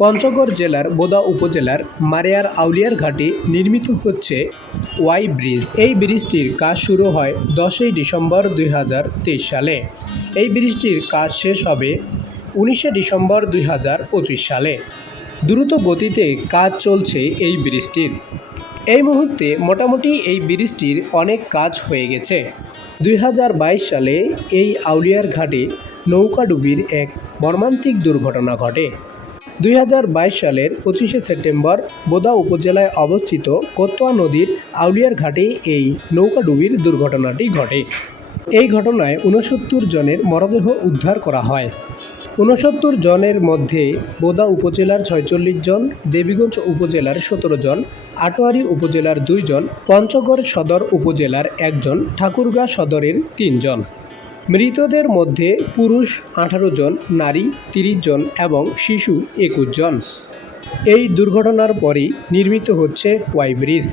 পঞ্চগড় জেলার বোদা উপজেলার মারিয়ার আউলিয়ার ঘাটে নির্মিত হচ্ছে ওয়াই ব্রিজ। এই ব্রিজটির কাজ শুরু হয় দশই ডিসেম্বর দুই হাজার তেইশ সালে। এই ব্রিজটির কাজ শেষ হবে উনিশে ডিসেম্বর দুই হাজার পঁচিশ সালে। দ্রুত গতিতে কাজ চলছে এই ব্রিজটির। এই মুহূর্তে মোটামুটি এই ব্রিজটির অনেক কাজ হয়ে গেছে। দুই হাজার বাইশ সালে এই আউলিয়ার ঘাটে নৌকাডুবির এক মর্মান্তিক দুর্ঘটনা ঘটে। দুই হাজার বাইশ সালের পঁচিশে সেপ্টেম্বর বোদা উপজেলায় অবস্থিত কোতোয়া নদীর আউলিয়ার ঘাটে এই নৌকাডুবির দুর্ঘটনাটি ঘটে। এই ঘটনায় ঊনসত্তর জনের মরদেহ উদ্ধার করা হয়। ঊনসত্তর জনের মধ্যে বোদা উপজেলার ছয়চল্লিশ জন, দেবীগঞ্জ উপজেলার সতেরো জন, আটোয়ারি উপজেলার দুইজন পঞ্চগড় সদর উপজেলার একজন ঠাকুরগাঁ সদরের তিনজন মৃতদের মধ্যে পুরুষ আঠারো জন, নারী তিরিশ জন এবং শিশু একুশ জন। এই দুর্ঘটনার পরই নির্মিত হচ্ছে ওয়াই ব্রিজ